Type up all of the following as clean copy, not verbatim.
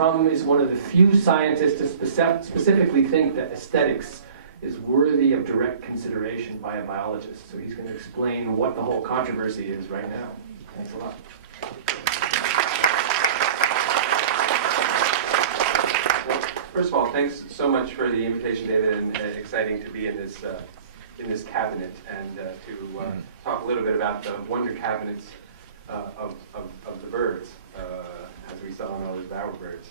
Prum is one of the few scientists to specifically think that aesthetics is worthy of direct consideration by a biologist. So he's going to explain what the whole controversy is right now. Thanks a lot. Well, first of all, thanks so much for the invitation, David, and exciting to be in this cabinet and to talk a little bit about the wonder cabinets of the birds, as we saw in all those bowerbirds.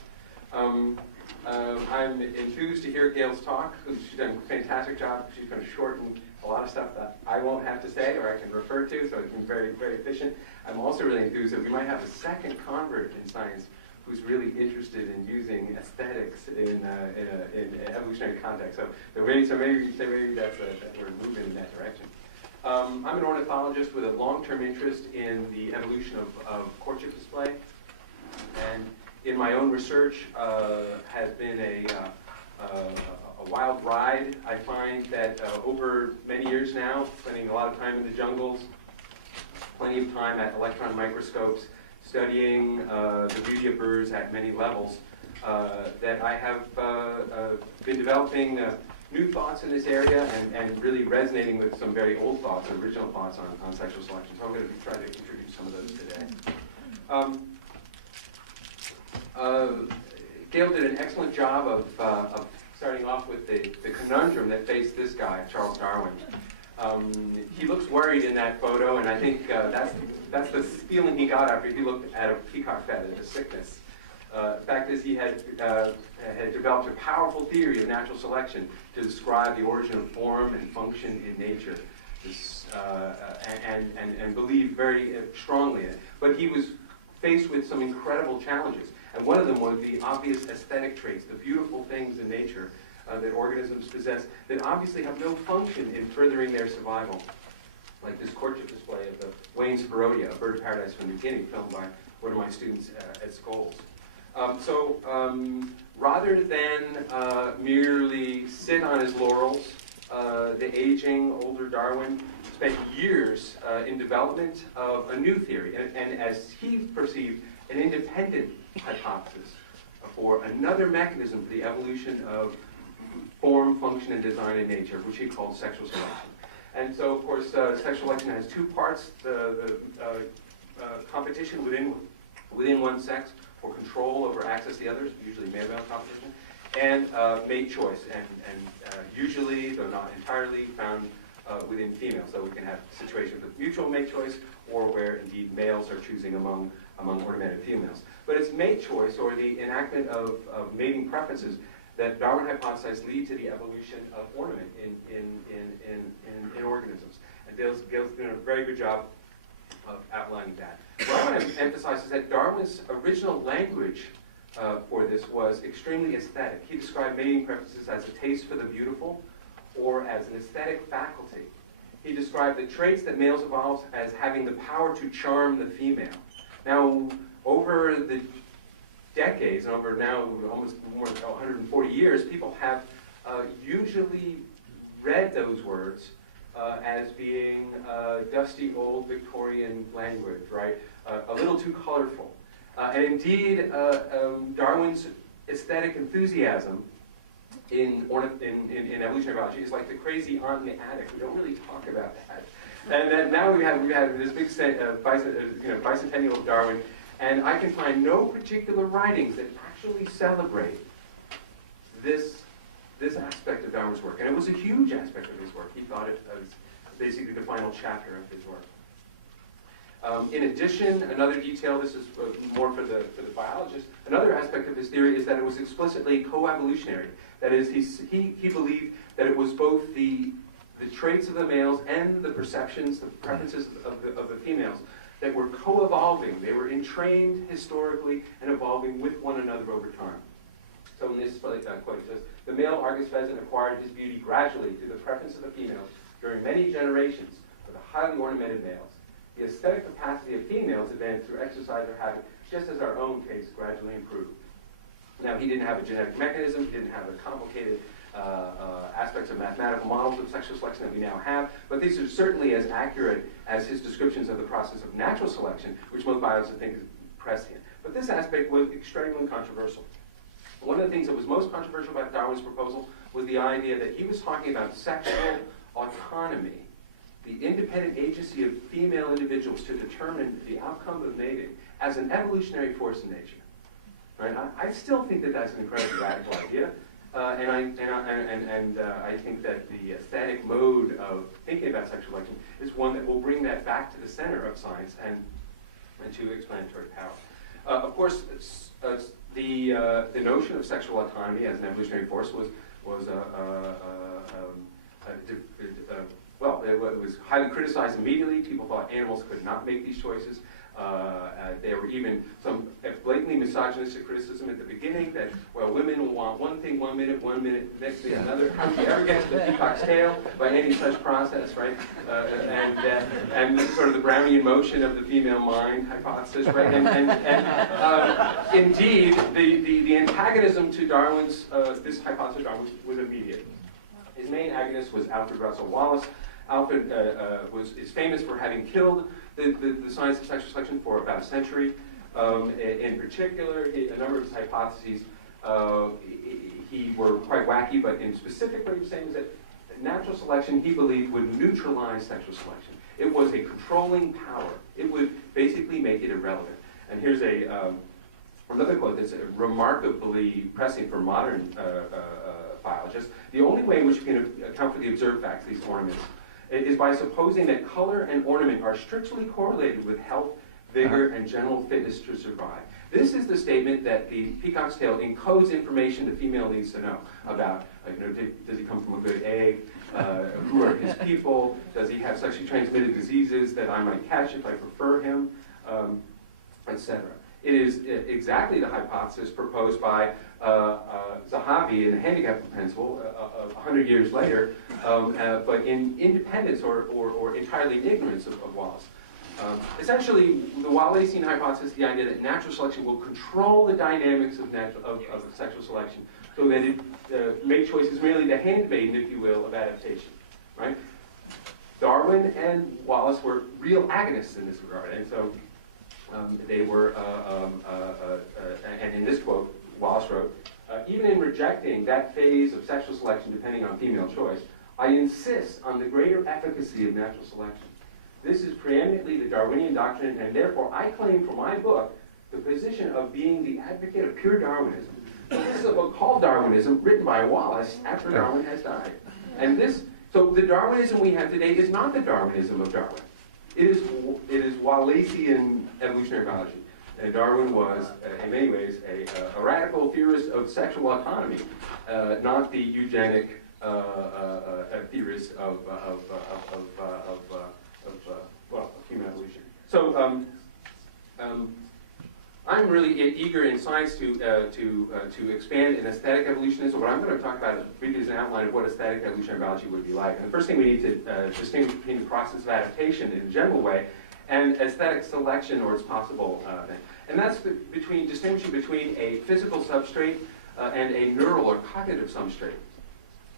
I'm enthused to hear Gail's talk. She's done a fantastic job. She's going to shorten a lot of stuff that I won't have to say or I can refer to, so it's been very, very efficient. I'm also really enthused that we might have a second convert in science who's really interested in using aesthetics in evolutionary context. So maybe that's that we're moving in that direction. I'm an ornithologist with a long-term interest in the evolution of courtship display, and in my own research has been a wild ride. I find that over many years now, spending a lot of time in the jungles, plenty of time at electron microscopes, studying the beauty of birds at many levels, that I have been developing new thoughts in this area and really resonating with some very old thoughts, original thoughts on sexual selection. So I'm going to try to introduce some of those today. Gail did an excellent job of starting off with the conundrum that faced this guy, Charles Darwin. He looks worried in that photo, and I think that's the feeling he got after he looked at a peacock feather, the sickness. The fact is he had developed a powerful theory of natural selection to describe the origin of form and function in nature, and believed very strongly in it. But he was faced with some incredible challenges. And one of them was the obvious aesthetic traits, the beautiful things in nature that organisms possess that obviously have no function in furthering their survival. Like this courtship display of the Wayne's Parodia, a bird of paradise from New Guinea, filmed by one of my students at Scholes. Rather than merely sit on his laurels, the aging, older Darwin spent years in development of a new theory, and as he perceived, an independent hypothesis for another mechanism for the evolution of form, function, and design in nature, which he called sexual selection. And so, of course, sexual selection has two parts: the competition within one sex for control over access to the others, usually male-male competition, and mate choice, and usually, though not entirely, found within females. So we can have situations with mutual mate choice, or where indeed males are choosing among ornamented females. But it's mate choice, or the enactment of mating preferences, that Darwin hypothesized lead to the evolution of ornament in organisms. And Gail's doing a very good job of outlining that. What I want to emphasize is that Darwin's original language for this was extremely aesthetic. He described mating preferences as a taste for the beautiful, or as an aesthetic faculty. He described the traits that males evolved as having the power to charm the female. Now, over the decades, and over now almost more than 140 years, people have usually read those words as being dusty old Victorian language, right? A little too colorful. And indeed, Darwin's aesthetic enthusiasm in evolutionary biology is like the crazy aunt in the attic. We don't really talk about that. And then now we have this big bicentennial of Darwin, and I can find no particular writings that actually celebrate this aspect of Darwin's work. And it was a huge aspect of his work. He thought it as basically the final chapter of his work. In addition, another detail, this is more for the biologist, another aspect of his theory is that it was explicitly coevolutionary. That is, he believed that it was both the traits of the males and the perceptions, the preferences of the females that were co-evolving. They were entrained historically and evolving with one another over time. So in this quote, it says, "The male Argus pheasant acquired his beauty gradually through the preference of the females during many generations for the highly ornamented males. The aesthetic capacity of females advanced through exercise or habit, just as our own case gradually improved." Now, he didn't have a genetic mechanism, he didn't have the complicated aspects of mathematical models of sexual selection that we now have, but these are certainly as accurate as his descriptions of the process of natural selection, which most biologists think is prescient. But this aspect was extremely controversial. One of the things that was most controversial about Darwin's proposal was the idea that he was talking about sexual autonomy, the independent agency of female individuals to determine the outcome of mating as an evolutionary force in nature. Right? I still think that that's an incredibly radical idea, and I think that the aesthetic mode of thinking about sexual selection is one that will bring that back to the center of science and to explanatory power. Of course, the notion of sexual autonomy as an evolutionary force was well, it was highly criticized immediately. People thought animals could not make these choices. There were even some blatantly misogynistic criticism at the beginning that, well, women will want one thing 1 minute, next thing another. How do you ever get to the peacock's tail by any such process, right? And sort of the Brownian motion of the female mind hypothesis, right? Indeed, the antagonism to Darwin's, this hypothesis of Darwin was immediate. His main agonist was Alfred Russel Wallace. Alfred is famous for having killed the science of sexual selection for about a century. In particular, a number of his hypotheses he were quite wacky, but in specifically the same as that natural selection, he believed, would neutralize sexual selection. It was a controlling power. It would basically make it irrelevant. And here's another quote that's remarkably pressing for modern biologists. The only way in which we can account for the observed facts, these ornaments, is by supposing that color and ornament are strictly correlated with health, vigor, and general fitness to survive. This is the statement that the peacock's tail encodes information the female needs to know about, like, does he come from a good egg? Who are his people? Does he have sexually transmitted diseases that I might catch if I prefer him? Etc. It is exactly the hypothesis proposed by Zahavi in the handicap principle 100 years later, but in independence or entirely in ignorance of Wallace. Essentially, the Wallacean hypothesis is the idea that natural selection will control the dynamics of sexual selection, so that it make choices merely the handmaiden, if you will, of adaptation. Right? Darwin and Wallace were real agonists in this regard, and so they were, and in this quote, Wallace wrote, even in rejecting that phase of sexual selection depending on female choice, I insist on the greater efficacy of natural selection. This is preeminently the Darwinian doctrine, and therefore I claim for my book the position of being the advocate of pure Darwinism. So this is a book called Darwinism, written by Wallace after Darwin has died. And so the Darwinism we have today is not the Darwinism of Darwin. It is Wallacean evolutionary biology. And Darwin was, in many ways, a radical theorist of sexual autonomy, not the eugenic theorist of human evolution. So I'm really eager in science to expand in aesthetic evolutionism. What I'm going to talk about is briefly an outline of what aesthetic evolutionary biology would be like. And the first thing we need to distinguish between the process of adaptation in a general way and aesthetic selection or its possible thing. And that's distinguishing between a physical substrate and a neural or cognitive substrate.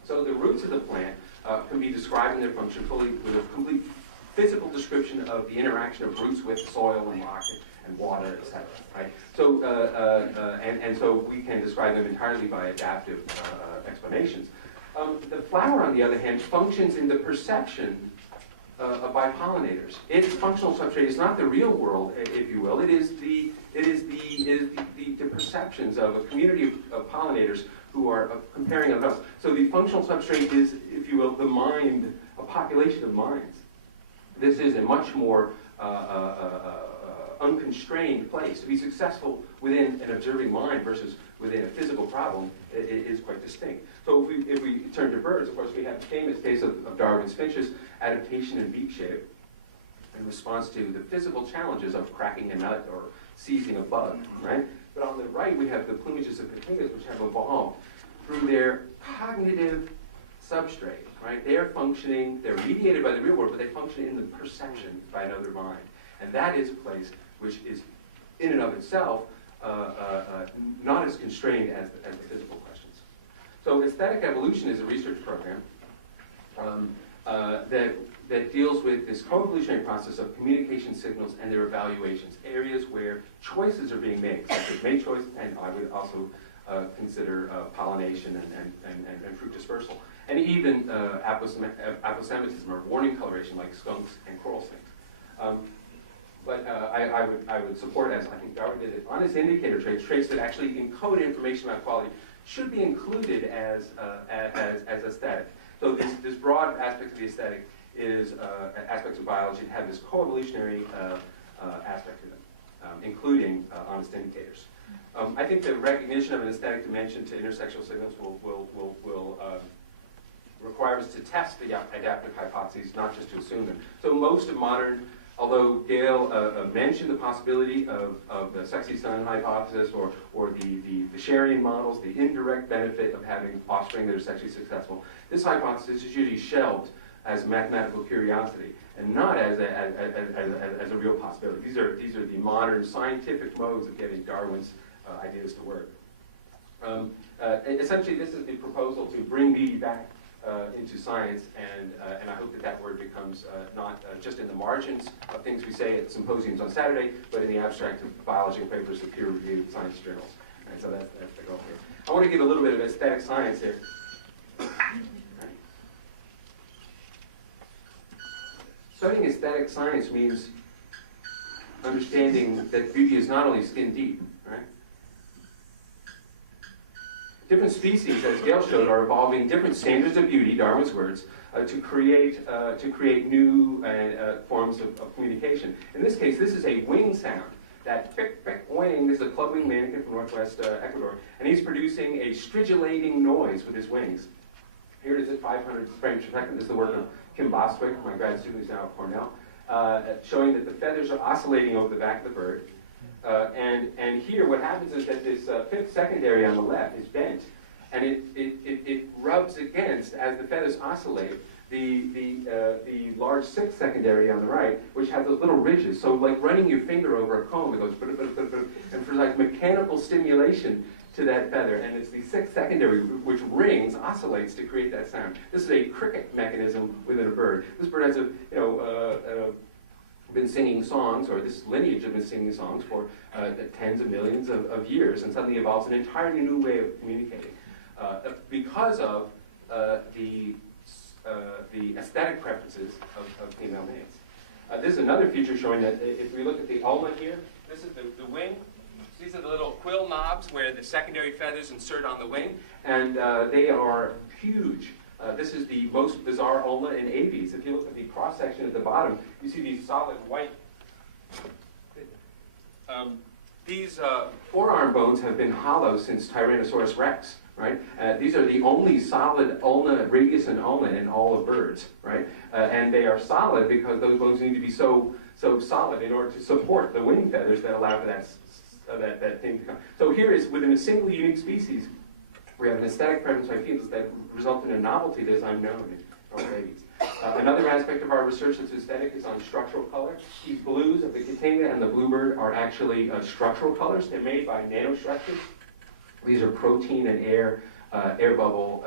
So the roots of the plant can be described in their function fully with a complete physical description of the interaction of roots with soil and rock and water, etc. Right? So and so we can describe them entirely by adaptive explanations. The flower, on the other hand, functions in the perception by pollinators. Its functional substrate is not the real world, if you will. It is the perceptions of a community of pollinators who are comparing themselves. So the functional substrate is, if you will, the mind, a population of minds. This is a much more unconstrained place. To be successful within an observing mind versus within a physical problem is quite distinct. So if we turn to birds, of course, we have the famous case of Darwin's finches, adaptation in beak shape in response to the physical challenges of cracking a nut or seizing a bug, right? But on the right, we have the plumages of cotingas, which have evolved through their cognitive substrate, right? They're functioning, they're mediated by the real world, but they function in the perception by another mind. And that is a place which is, in and of itself, not as constrained as the physical questions. So aesthetic evolution is a research program that deals with this co-evolutionary process of communication signals and their evaluations, areas where choices are being made, such as mate choice, and I would also consider pollination and fruit dispersal, and even aposematism or warning coloration like skunks and coral snakes. But I would support, as I think Darwin did it, honest indicator traits that actually encode information about quality should be included as aesthetic. So this broad aspect of the aesthetic is aspects of biology that have this co-evolutionary aspect to them, including honest indicators. I think the recognition of an aesthetic dimension to intersexual signals will require us to test the adaptive hypotheses, not just to assume them. So most of modern, although Gale mentioned the possibility of the sexy son hypothesis or the Fisherian models, the indirect benefit of having offspring that are sexually successful, this hypothesis is usually shelved as mathematical curiosity and not as a real possibility. These are the modern scientific modes of getting Darwin's ideas to work. Essentially, this is the proposal to bring beauty back into science, and I hope that word becomes not just in the margins of things we say at symposiums on Saturday, but in the abstract of biological papers of peer-reviewed science journals. And so that's the goal here. I want to give a little bit of aesthetic science here. Studying aesthetic science means understanding that beauty is not only skin deep, right? Different species, as Gale showed, are evolving different standards of beauty, Darwin's words, to create new forms of communication. In this case, this is a wing sound. That pick, pick, wing, this is a club-wing mannequin from northwest Ecuador, and he's producing a stridulating noise with his wings. Here it is at 500 frames per second. This is the work of Kim Bostwick, my grad student who's now at Cornell, showing that the feathers are oscillating over the back of the bird. And here what happens is that this fifth secondary on the left is bent, and it rubs against, as the feathers oscillate, the large sixth secondary on the right, which has those little ridges. So like running your finger over a comb, it goes, and for like mechanical stimulation to that feather, and it's the sixth secondary which rings, oscillates to create that sound. This is a cricket mechanism within a bird. This bird has been singing songs, or this lineage have been singing songs for tens of millions of years, and suddenly evolves an entirely new way of communicating because of the aesthetic preferences of female mates. This is another feature showing that if we look at the ulna here, this is the wing. These are the little quill knobs where the secondary feathers insert on the wing, and they are huge. This is the most bizarre ulna in aves. If you look at the cross-section at the bottom, you see these solid white. These forearm bones have been hollow since Tyrannosaurus rex, right? These are the only solid ulna, radius and ulna in all of birds, right? And they are solid because those bones need to be so solid in order to support the wing feathers that allow for that thing to come. So here is, within a single unique species, we have an aesthetic preference by females that result in a novelty that is unknown in all babies. Another aspect of our research that's aesthetic is on structural color. These blues of the Catena and the bluebird are actually structural colors. They're made by nanostructures. These are protein and air bubble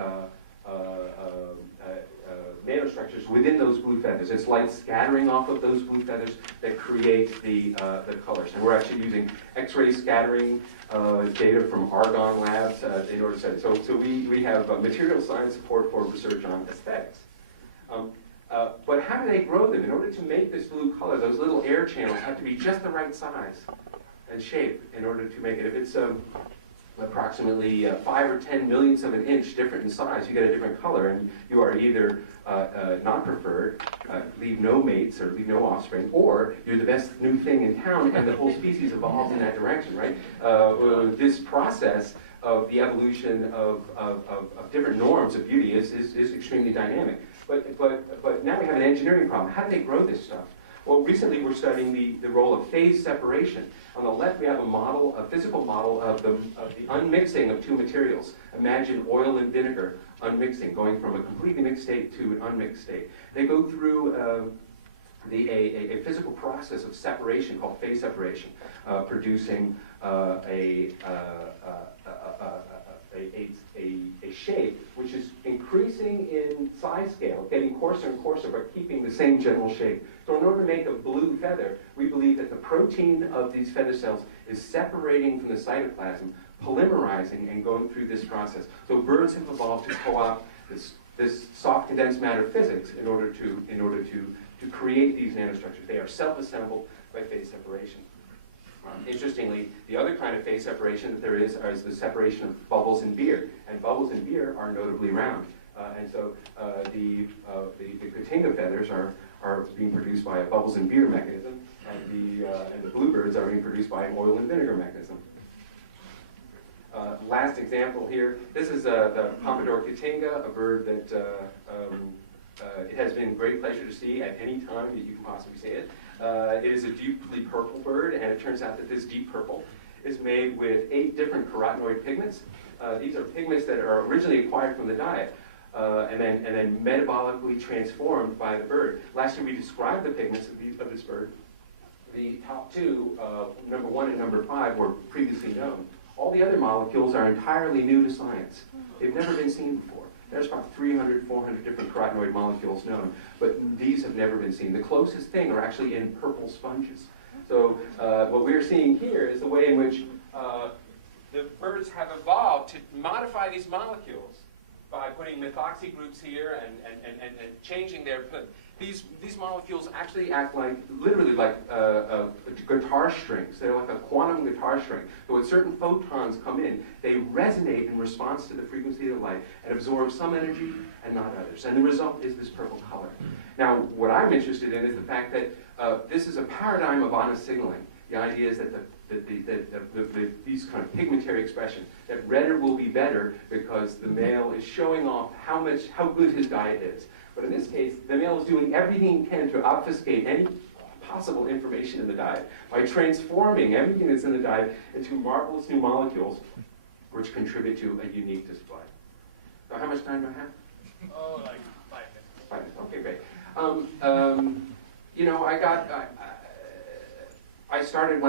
nanostructures within those blue feathers. It's light scattering off of those blue feathers that create the colors. And we're actually using X-ray scattering data from Argonne labs in order to study. So we have material science support for research on aesthetics. But how do they grow them? In order to make this blue color, those little air channels have to be just the right size and shape in order to make it. If it's approximately 5 or 10 millionths of an inch different in size, you get a different color, and you are either not preferred, leave no mates or leave no offspring, or you're the best new thing in town and the whole species evolves in that direction, right? This process of the evolution of different norms of beauty is extremely dynamic. But now we have an engineering problem. How do they grow this stuff? Well, recently we're studying the role of phase separation. On the left, we have a physical model of the unmixing of two materials. Imagine oil and vinegar unmixing, going from a completely mixed state to an unmixed state. They go through a physical process of separation called phase separation, producing a shape which is increasing in size scale, getting coarser and coarser, but keeping the same general shape. So in order to make a blue feather, we believe that the protein of these feather cells is separating from the cytoplasm, polymerizing, and going through this process. So birds have evolved to co-opt this soft condensed matter physics in order to create these nanostructures. They are self-assembled by phase separation. Interestingly, the other kind of phase separation that there is the separation of bubbles in beer, and bubbles in beer are notably round. And so the Cotinga feathers are being produced by a bubbles in beer mechanism, and the bluebirds are being produced by an oil and vinegar mechanism. Last example here, this is the Pompadour Cotinga, a bird that it has been a great pleasure to see at any time that you can possibly see it. It is a deeply purple bird, and it turns out that this deep purple is made with 8 different carotenoid pigments. These are pigments that are originally acquired from the diet, and then metabolically transformed by the bird. Last year we described the pigments of this bird. The top 2, number 1 and number 5, were previously known. All the other molecules are entirely new to science. They've never been seen before. There's about 300, 400 different carotenoid molecules known, but these have never been seen. The closest thing are actually in purple sponges. So what we're seeing here is the way in which the birds have evolved to modify these molecules by putting methoxy groups here and changing their... These molecules actually act like, literally like guitar strings. They're like a quantum guitar string. So when certain photons come in, they resonate in response to the frequency of light and absorb some energy and not others. And the result is this purple color. Now, what I'm interested in is the fact that this is a paradigm of honest signaling. The idea is that these kind of pigmentary expression, that redder will be better because the male is showing off how good his diet is. But in this case, the male is doing everything he can to obfuscate any possible information in the diet by transforming everything that's in the diet into marvelous new molecules which contribute to a unique display. So how much time do I have? Oh, like 5 minutes. 5 minutes, okay, great. You know, when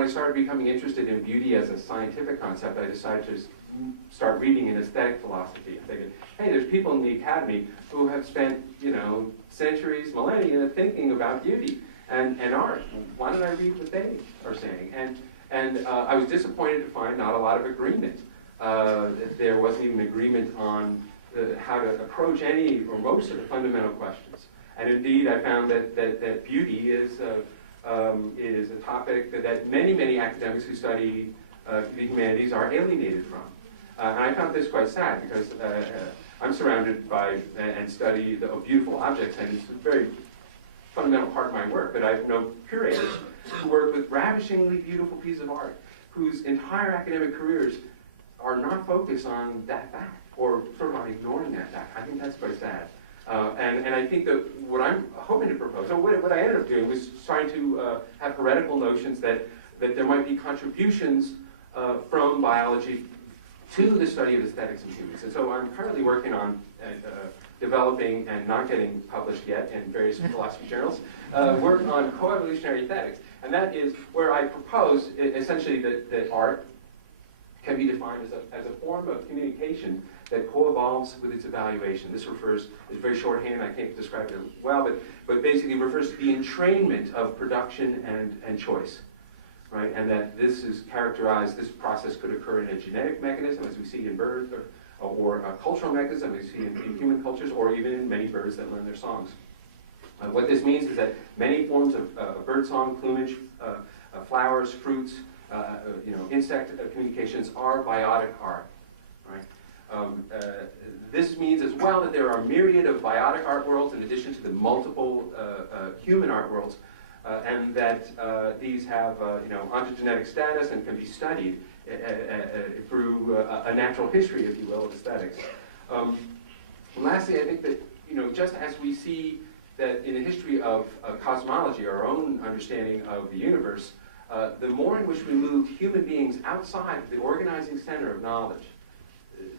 I started becoming interested in beauty as a scientific concept, I decided to start reading in aesthetic philosophy. I figured, hey, there's people in the academy who have spent, centuries, millennia thinking about beauty and art. Why don't I read what they are saying? And I was disappointed to find not a lot of agreement. There wasn't even agreement on how to approach any or most of the fundamental questions. And indeed, I found that beauty is a topic that many academics who study the humanities are alienated from. And I found this quite sad because I'm surrounded by and study the beautiful objects, and it's a very fundamental part of my work. But I know curators who work with ravishingly beautiful pieces of art, whose entire academic careers are not focused on that fact, or sort of on ignoring that fact. I think that's quite sad. And I think that what I'm hoping to propose, so what I ended up doing was trying to have heretical notions that there might be contributions from biology to the study of aesthetics in humans. And so I'm currently working on developing and not getting published yet in various philosophy journals, work on coevolutionary aesthetics. And that is where I propose essentially that art can be defined as a form of communication that co-evolves with its evaluation. This refers, it's very shorthand, I can't describe it well, but basically refers to the entrainment of production and choice. Right? And that this is characterized, this process could occur in a genetic mechanism, as we see in birds, or a cultural mechanism, as we see in human cultures, or even in many birds that learn their songs. What this means is that many forms of bird song, plumage, flowers, fruits, insect communications are biotic art. Right? This means as well that there are a myriad of biotic art worlds in addition to the multiple human art worlds. And that these have, ontogenetic status and can be studied through a natural history, if you will, of aesthetics. Lastly, I think that, just as we see that in the history of cosmology, our own understanding of the universe, the more in which we move human beings outside the organizing center of knowledge,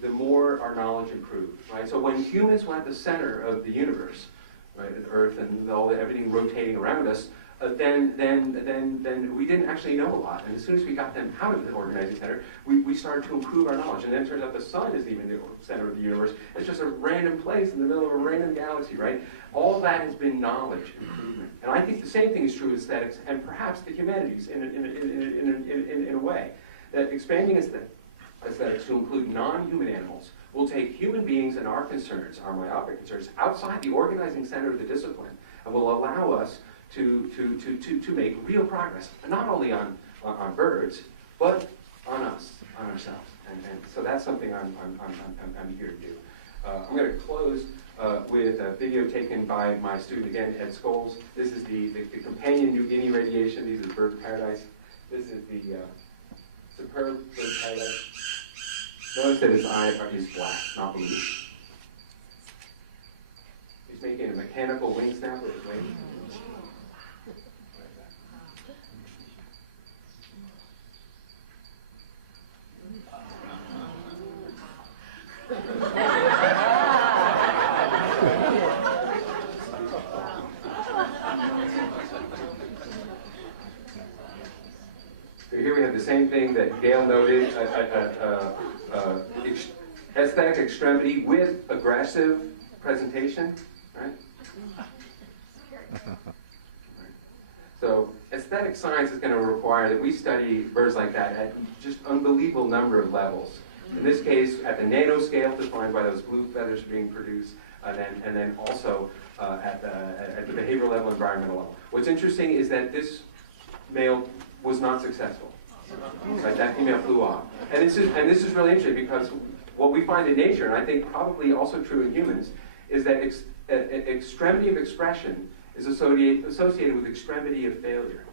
the more our knowledge improved, right? So when humans went at the center of the universe, right, the Earth and everything rotating around us, then we didn't actually know a lot. And as soon as we got them out of the organizing center, we started to improve our knowledge. And then it turns out the sun isn't even the center of the universe. It's just a random place in the middle of a random galaxy, right? All that has been knowledge improvement. And I think the same thing is true of aesthetics and perhaps the humanities in a way. That expanding aesthetics to include non-human animals will take human beings and our concerns, our myopic concerns, outside the organizing center of the discipline and will allow us to make real progress, not only on birds, but on us, on ourselves. And so that's something I'm here to do. I'm going to close with a video taken by my student, again, Ed Scholes. This is the companion New Guinea radiation. These are birds of paradise. This is the superb bird of paradise. Notice that his eye is black, not blue. He's making a mechanical wing snap with his wings. So here we have the same thing that Gail noted, aesthetic extremity with aggressive presentation, right? So aesthetic science is going to require that we study birds like that at just unbelievable number of levels. In this case, at the nanoscale, defined by those blue feathers being produced, and then also at the behavioral level, environmental level. What's interesting is that this male was not successful. Right, that female flew off. And this is really interesting because what we find in nature, and I think probably also true in humans, is that extremity of expression is associated with extremity of failure.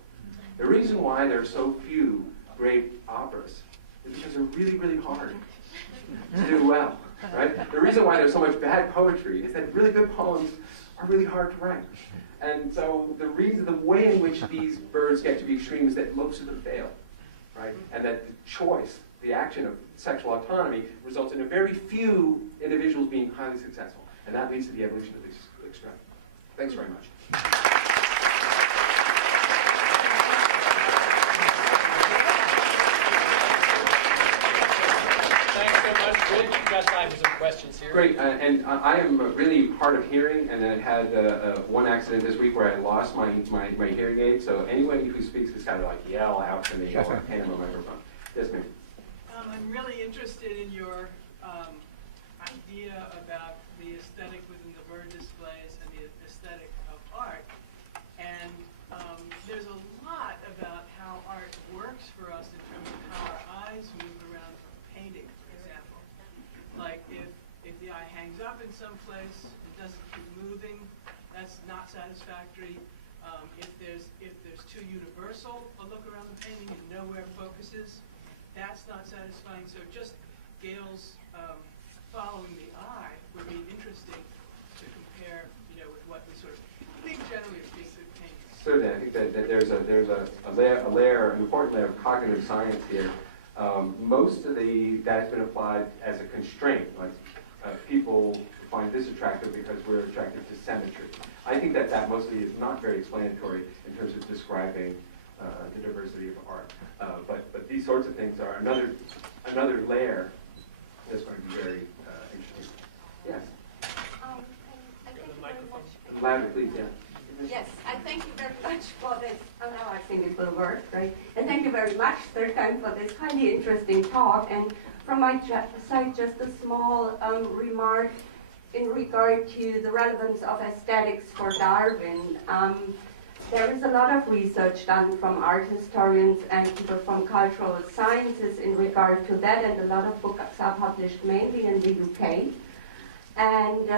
The reason why there are so few great operas is because they're really, really hard to do well, right? The reason why there's so much bad poetry is that really good poems are really hard to write. And so the way in which these birds get to be extreme is that most of them fail, right? And that the choice, the action of sexual autonomy results in a very few individuals being highly successful. And that leads to the evolution of these extremities. Thanks very much. We've got time for some questions here. Great, and I am really hard of hearing, and I had one accident this week where I lost my hearing aid, so anybody who speaks has got to like yell out to me or hand him a microphone. Yes, ma'am. I'm really interested in your idea about the aesthetic within the bird displays and the aesthetic of art. And there's a lot about how art works for us in terms of how our eyes move around from painting, for example. Like if the eye hangs up in some place, it doesn't keep moving, that's not satisfactory. If there's too universal a look around the painting and nowhere focuses, that's not satisfying. So just Gail's following the eye would be interesting to compare, with what we sort of think generally of basic paintings. Certainly, I think that there's an important layer of cognitive science here. Most of that's been applied as a constraint. Like people find this attractive because we're attracted to symmetry. I think that mostly is not very explanatory in terms of describing the diversity of art. But these sorts of things are another layer that's going to be very interesting. Yes. I thank you very much. Louder, please. Yeah. Yes, I thank you very much for this. Oh, now I think it will work, right? And thank you very much, third time, for this highly interesting talk. And from my side, just a small remark in regard to the relevance of aesthetics for Darwin. There is a lot of research done from art historians and people from cultural sciences in regard to that, and a lot of books are published mainly in the UK. And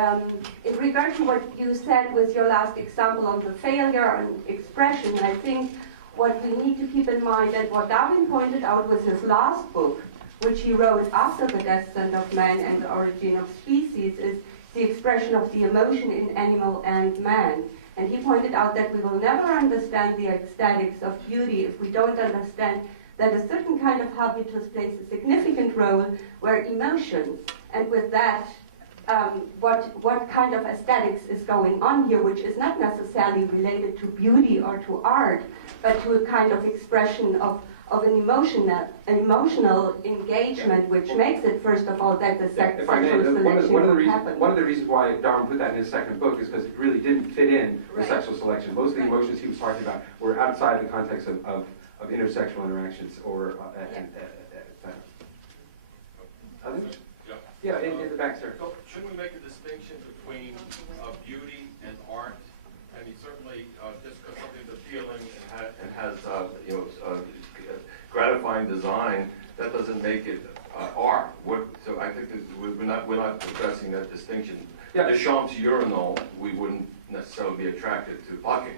in regard to what you said with your last example on the failure and expression, I think what we need to keep in mind, and what Darwin pointed out with his last book, which he wrote after the descent of man and the origin of species, is the expression of the emotion in animal and man. And he pointed out that we will never understand the aesthetics of beauty if we don't understand that a certain kind of habitus plays a significant role where emotions, and with that what kind of aesthetics is going on here, which is not necessarily related to beauty or to art, but to a kind of expression of an emotional engagement, which makes it, first of all, that the sexual selection would happen. One of the reasons why Darwin put that in his second book is because it really didn't fit in with sexual selection. Most of the emotions he was talking about were outside the context of intersexual interactions or others? Yeah, in the back, sir. So shouldn't we make a distinction between beauty and art? I mean, certainly just because something's appealing and has gratifying design, that doesn't make it art. So I think that we're not addressing that distinction. Yeah. Deschamps' urinal, we wouldn't necessarily be attracted to bucking,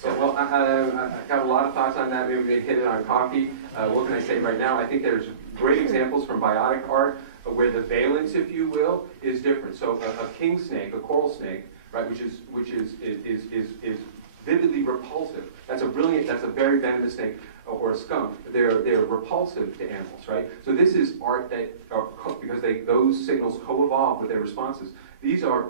So, Yeah, well, I've got a lot of thoughts on that. Maybe we hit it on coffee. What can I say right now? I think there's great examples from biotic art where the valence, if you will, is different. So a king snake, a coral snake, right, which is vividly repulsive. That's a very venomous snake, or a skunk. They're repulsive to animals, right? So this is art that because those signals co-evolve with their responses. These are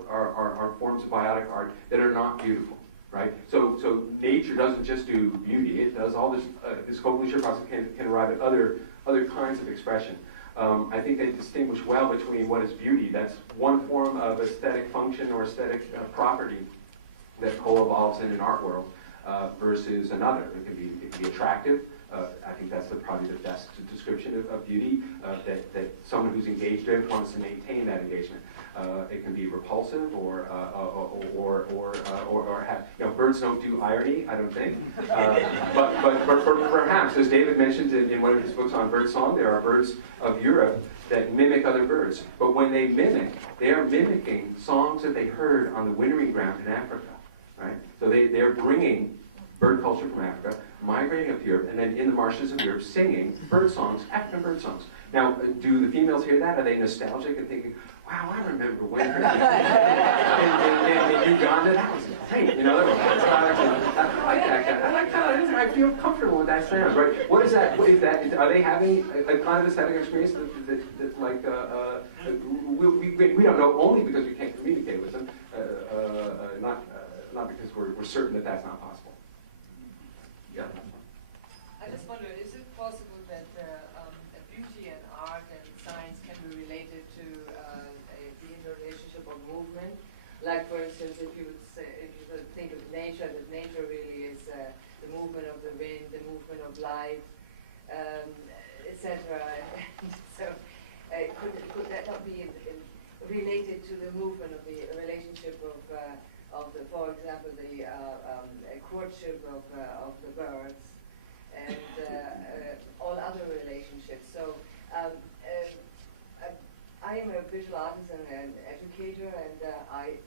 forms of biotic art that are not beautiful. Right, so nature doesn't just do beauty; it does all this. This co-evolution process can arrive at other kinds of expression. I think they distinguish well between what is beauty. That's one form of aesthetic function or aesthetic property that co-evolves in an art world versus another. It can be attractive. I think that's probably the best description of beauty. That someone who's engaged in it wants to maintain that engagement. It can be repulsive or have, birds don't do irony, I don't think. But perhaps, as David mentioned in one of his books on bird song, there are birds of Europe that mimic other birds. But when they mimic, they are mimicking songs that they heard on the wintering ground in Africa, right? So they're bringing bird culture from Africa, migrating up here, and then in the marshes of Europe singing bird songs, African bird songs. Now, do the females hear that? Are they nostalgic and thinking, wow, I remember when in Uganda, that was great, I like that. I feel comfortable with that sound, right? What is that? Are they having a kind of aesthetic experience that we don't know only because we can't communicate with them, not because we're certain that that's not possible. Yeah. I just wonder, is it possible that beauty and art and science can be related to the interrelationship of movement? Like, for instance, if you would think of nature, that nature really is the movement of the wind, the movement of light, etc. So, could that not be related to the movement of the relationship of for example, the courtship of the birds and all other relationships. So I am a visual artist and an educator, and I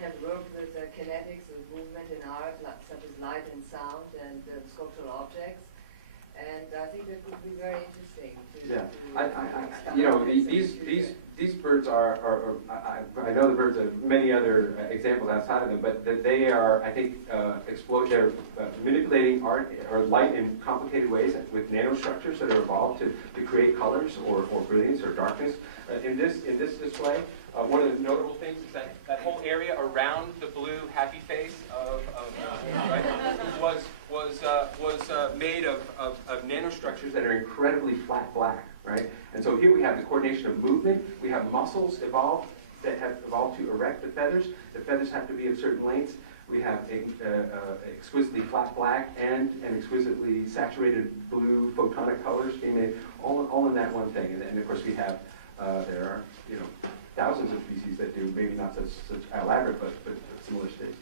have worked with kinetics and movement in art, such as light and sound and sculptural objects. And I think that would be very interesting to these birds are I know the birds have many other examples outside of them, but they are, I think, they're manipulating art or light in complicated ways with nanostructures that are evolved to create colors or brilliance or darkness. In this display, one of the notable things is that whole area around the blue happy face was made of nanostructures that are incredibly flat black, right? And so here we have the coordination of movement. We have muscles that have evolved to erect the feathers. The feathers have to be of certain lengths. We have exquisitely flat black and an exquisitely saturated blue photonic colors being made, all in that one thing. And of course we have there are thousands of species that do maybe not such elaborate but similar states.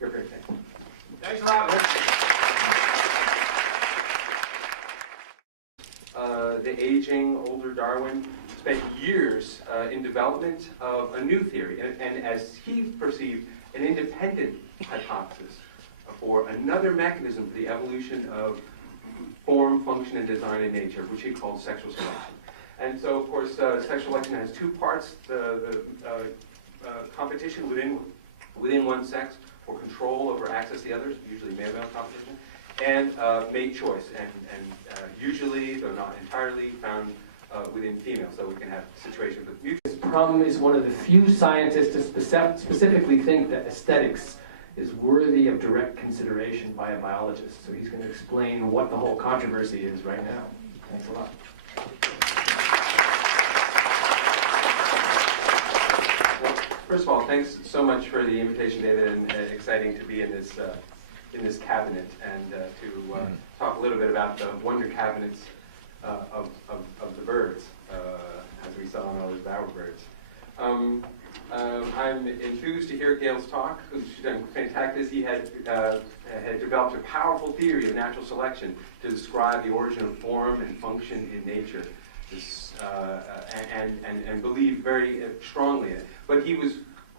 You're great, thanks. Thanks a lot, Rich. The aging, older Darwin spent years in development of a new theory, and as he perceived, an independent hypothesis for another mechanism for the evolution of form, function, and design in nature, which he called sexual selection. And so, of course, sexual selection has two parts: the competition within one sex for control over access to the others, usually male-male competition, and mate choice, and usually, though not entirely, found within females. So we can have situations with mutual Prum is one of the few scientists to specifically think that aesthetics is worthy of direct consideration by a biologist. So he's going to explain what the whole controversy is right now. Thanks a lot. Well, first of all, thanks so much for the invitation, David, and exciting to be in this cabinet and to talk a little bit about the wonder cabinets of the birds, as we saw in all those bowerbirds. I'm enthused to hear Gail's talk. She's done fantastic. He had developed a powerful theory of natural selection to describe the origin of form and function in nature, and believed very strongly in it. But he was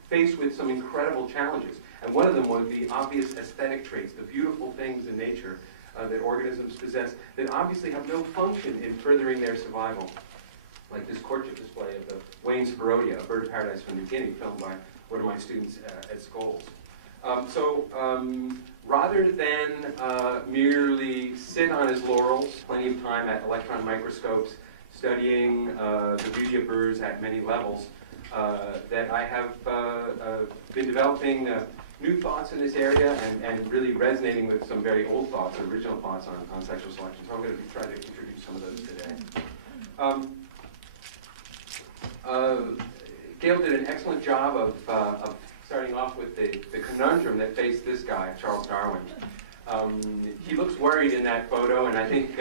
faced with some incredible challenges, and one of them was the obvious aesthetic traits, the beautiful things in nature that organisms possess that obviously have no function in furthering their survival, like this courtship display of the Wayne's Barodia, a bird of paradise from New Guinea, filmed by one of my students at Scholes. Rather than merely sit on his laurels, plenty of time at electron microscopes, studying the beauty of birds at many levels, that I have been developing new thoughts in this area and really resonating with some very old thoughts, original thoughts on sexual selection. So I'm going to try to introduce some of those today. Gail did an excellent job of starting off with the conundrum that faced this guy, Charles Darwin. He looks worried in that photo, and I think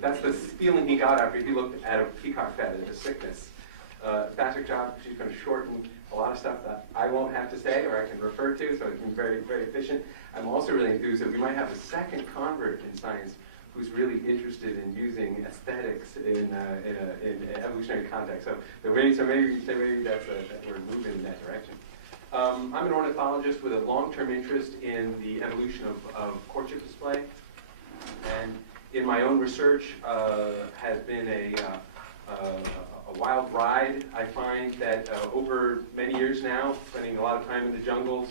that's the feeling he got after he looked at a peacock feather, the sickness. Fantastic job. She's going to shorten a lot of stuff that I won't have to say or I can refer to, so it's been very, very efficient. I'm also really enthused that we might have a second convert in science who's really interested in using aesthetics in evolutionary context. So maybe that we're moving in that direction. I'm an ornithologist with a long-term interest in the evolution of courtship display, and in my own research has been a wild ride. I find that over many years now, spending a lot of time in the jungles,